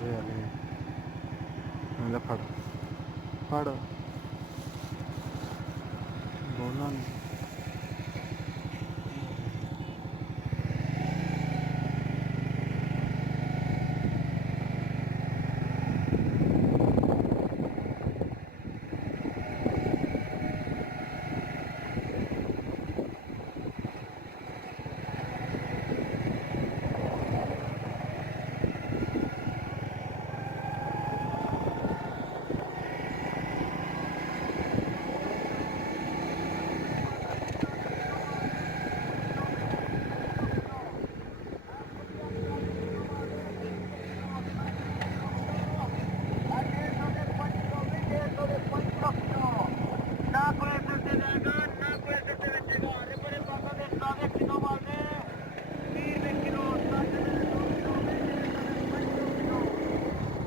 अरे अरे फड़ फड़ बोलना नहीं।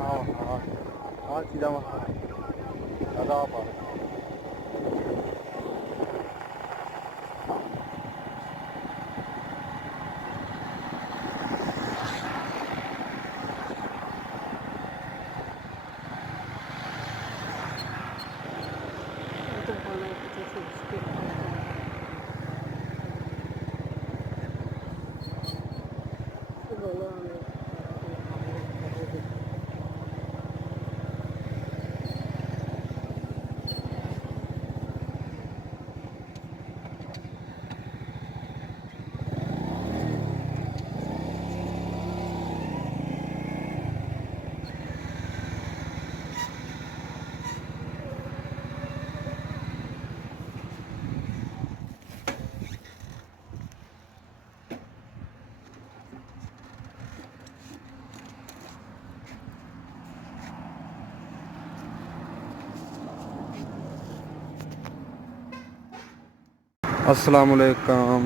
हाँ हाँ हाँ सीधा वहाँ ज़्यादा आप आ अस्सलामुअलैकुम।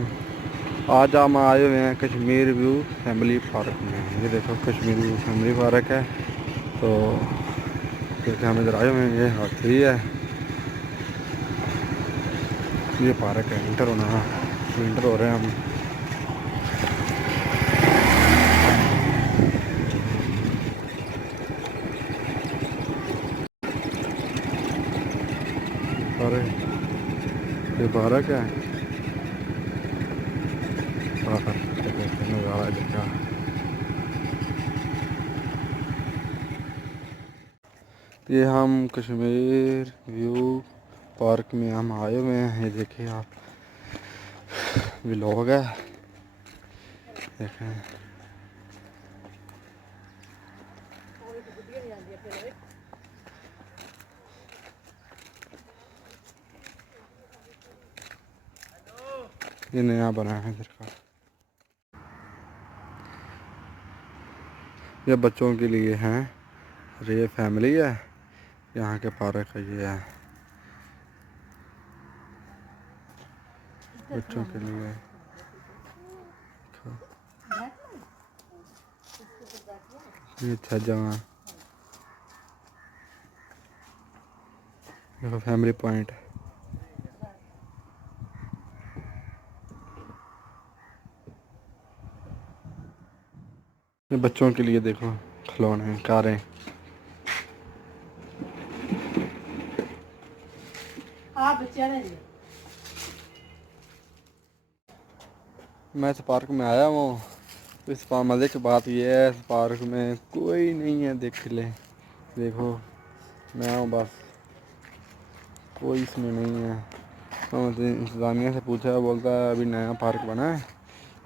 आज हम आए हुए हैं कश्मीर व्यू फैमिली पार्क में। ये देखो कश्मीर व्यू फैमिली पार्क है। तो देखिए हम इधर आए हुए हैं, ये हाथी है, ये पार्क है। इंटर होना है, इंटर हो रहे हैं हम। अरे ये पार्क है, नज़ारा देखा। ये हम कश्मीर व्यू पार्क में हम आए हुए हैं। ये देखिए आप, व्लॉग है, देखें। ये नया बना है इधर का, ये बच्चों के लिए हैं और ये फैमिली है। यहाँ के पार्क है, ये है बच्चों के लिए। ये अच्छा जगह, देखो फैमिली पॉइंट। ये बच्चों के लिए देखो खिलौने, कारें। मैं इस पार्क में आया हूँ। इस मज़े की बात यह है, इस पार्क में कोई नहीं है, देख ले। देखो मैं हूँ बस, कोई इसमें नहीं है। तो इंतज़ामिया से पूछा, बोलता है अभी नया पार्क बना है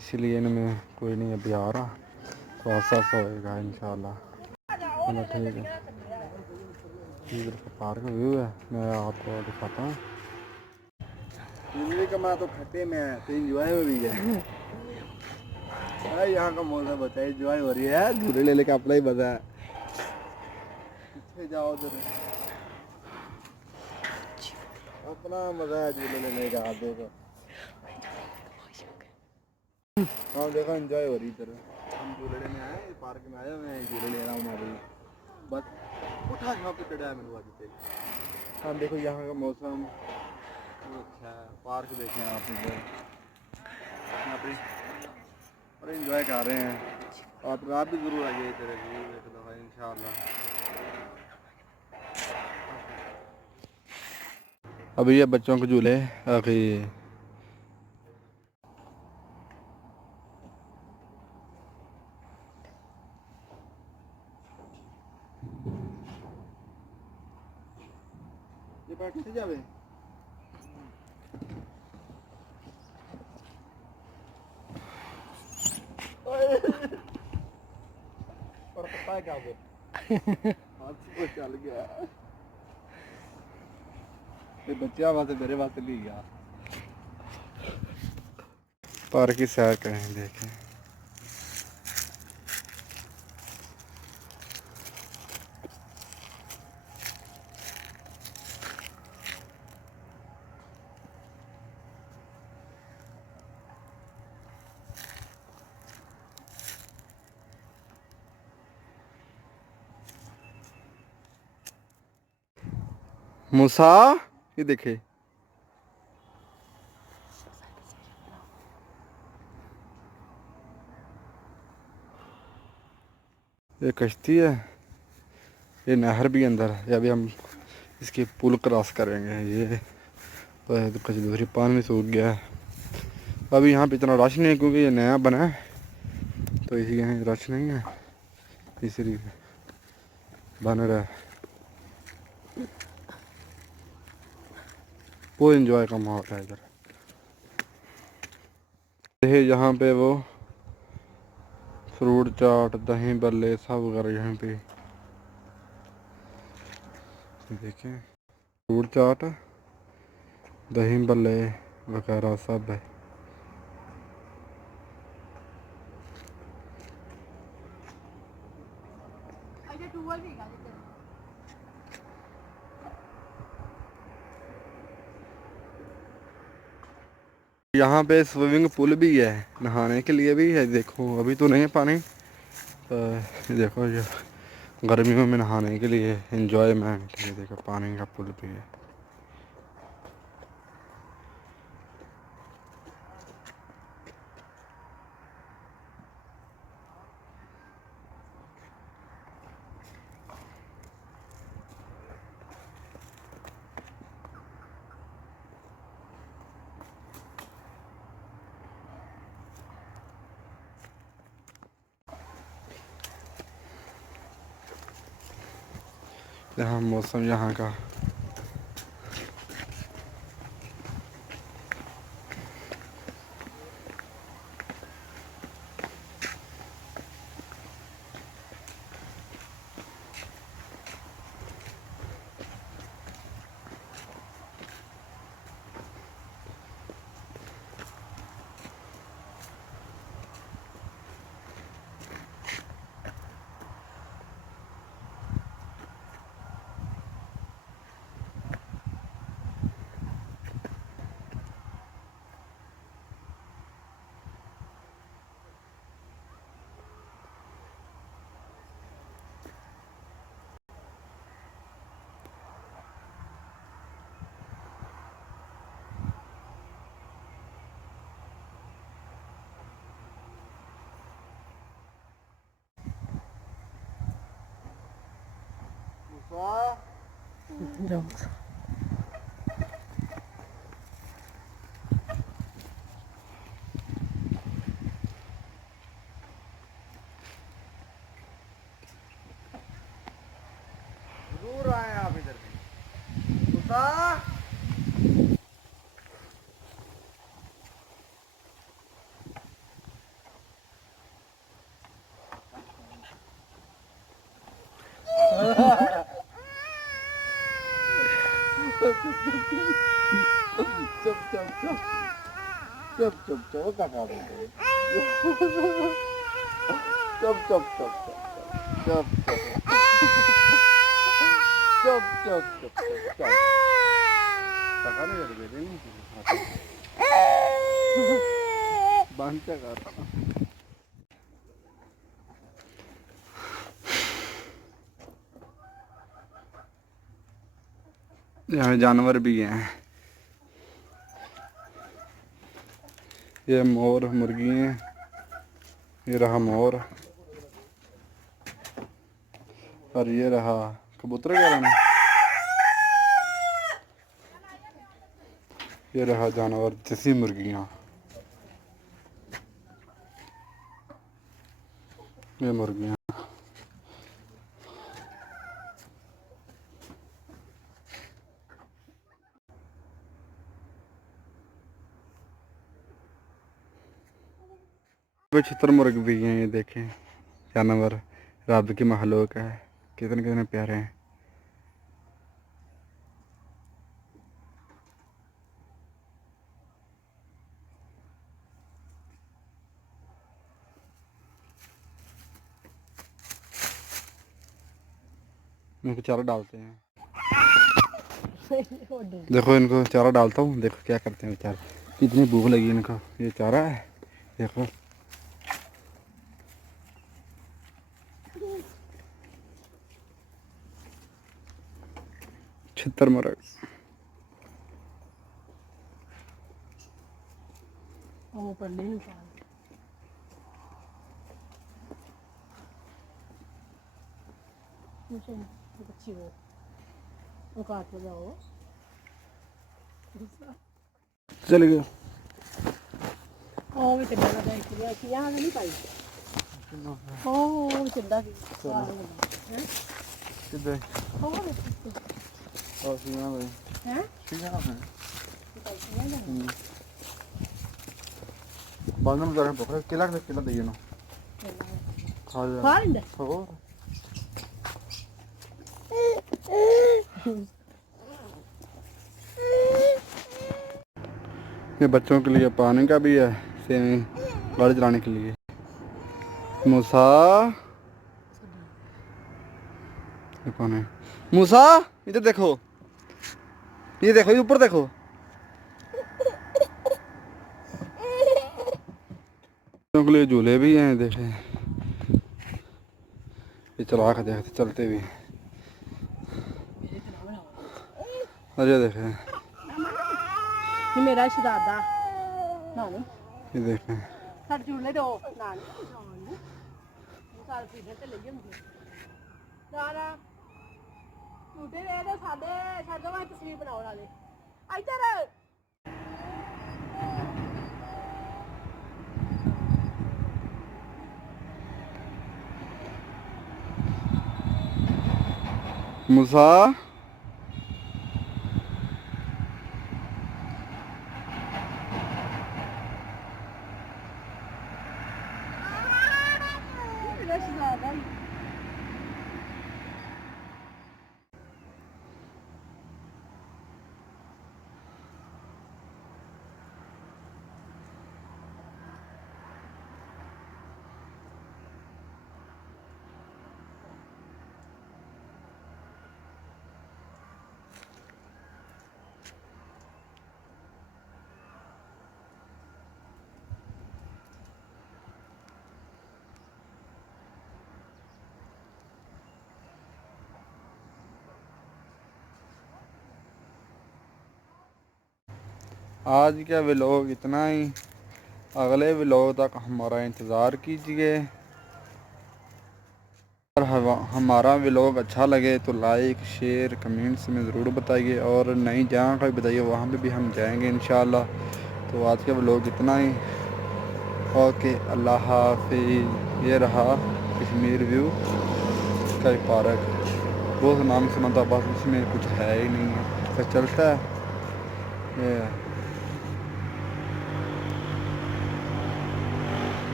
इसीलिए इनमें कोई नहीं अभी आ रहा, तो ऐसा होएगा इंशाल्लाह। चलो ठीक है, इधर का पार्क व्यू है, मैं आपको दिखाता हूँ। का मैं तो खट्टे में है तो इंजॉय हो रही है। यहाँ का मौसम बता, इंजॉय हो रही है, झूले ले लेके अपना ही मजा है। पीछे जाओ उधर, अपना मजा है झूले लेने का। देखो हाँ देखो एंजॉय हो रही इधर। हम झूले लेने आए, पार्क में आए, मैं झूले ले रहा हूँ मैं अभी। बस उठा यहाँ पे चढ़ा है मैंने आज पे। हाँ देखो यहाँ का मौसम अच्छा है, पार्क देखें आप इधर, यहाँ पे और एंजॉय कर रहे हैं। आप भी ज़रूर आइए इधर, एक दफ़ा इंशाल्लाह। अभी ये बच्चों के झूले अभी ये बैठ जावे पर पता है क्या वो हाथ से चल गया ये बच्चा वास्ते मेरे वास्ते ले गया पार्क की सैर करें देखें मूसा ये देखे ये कश्ती है ये नहर भी अंदर है अभी हम इसकी पुल क्रॉस करेंगे ये तो कुछ दूसरी पानी सूख गया है अभी यहाँ पे इतना रश नहीं है क्योंकि ये नया बना है तो इसी यहाँ रश नहीं है इसलिए बन रहा है वो एंजॉय का माहौल है इधर ये यहाँ पे वो फ्रूट चाट दही बल्ले सब वगैरह यहाँ पे देखें फ्रूट चाट दही बल्ले वगैरह सब है यहाँ पे स्विमिंग पूल भी है नहाने के लिए भी है देखो अभी तो नहीं है पानी तो देखो ये गर्मियों में नहाने के लिए एंजॉयमेंट ये देखो पानी का पुल भी है यहाँ मौसम यहाँ का जरूर आए आप इधर भी चुप चुप चुप चुप चुप चुप का काम है चुप चुप चुप चुप चुप चुप चुप चुप पका नहीं कर बेटे बंद कर यहाँ जानवर भी हैं ये मोर मुर्गी हैं ये रहा मोर और ये रहा कबूतर क्या रहना, ये रहा जानवर देसी मुर्गियाँ, ये मुर्गियाँ। शुतुरमुर्ग भी हैं, ये देखें जानवर रब की महलूक है, कितने कितने प्यारे हैं। इनको चारा डालते हैं, देखो इनको चारा डालता हूँ, देखो क्या करते हैं बेचारे, कितनी भूख लगी इनको। ये चारा है देखो, शुतुरमुर्ग। वो पढ़ने ही मुझे अच्छी वो काट लगाओ चल गया ਉਹ ਵੀ ਚੰਗਾ ਲੱਗਾ ਇੱਕ ਜਿਹਾ ਸੀ ਆ ਨਹੀਂ ਪਾਈ ਉਹ ਚੰਗਾ ਸੀ ਹੈ ਕਿੱਦਾਂ ਉਹ ਆ ਸੀਨਾ ਬਈ ਹੈ ਸੀਨਾ ਹੈ ਬਾਅਦ ਨੂੰ ਜਰਾ ਪਕੜ ਕਿਲਾ ਦਈਏ ਨਾ ਖਾ ਜਾ ਖਾ ਲੈਂਦਾ ਹੋਰ ये बच्चों के लिए पानी का भी है, सेवी गाड़ी चलाने के लिए। मूसा ये कौन है? मूसा इधर देखो, ये देखो, ये ऊपर देखो। बच्चों के लिए झूले भी हैं, देखे ये चला के देखते चलते भी। अरे देखे ये मेरा शहजादा नानी ये देखें, सर झूले दो नानी नानी साल पीछे ते ले जाऊंगी नाना झूठे ले दो साडे साडे वाला तस्वीर बनाओ वाले इधर मूसा मेरा शहजादा आज का व्लॉग इतना ही, अगले व्लॉग तक हमारा इंतज़ार कीजिए। और हमारा व्लॉग अच्छा लगे तो लाइक शेयर कमेंट्स में ज़रूर बताइए, और नई जगह का भी बताइए, वहाँ पे भी हम जाएंगे इंशाल्लाह। तो आज का व्लॉग इतना ही, ओके अल्लाह हाफिज़। ये रहा कश्मीर व्यू स्काई पार्क, बहुत नाम सुना था, बस उसमें कुछ है ही नहीं है, तो चलता है ये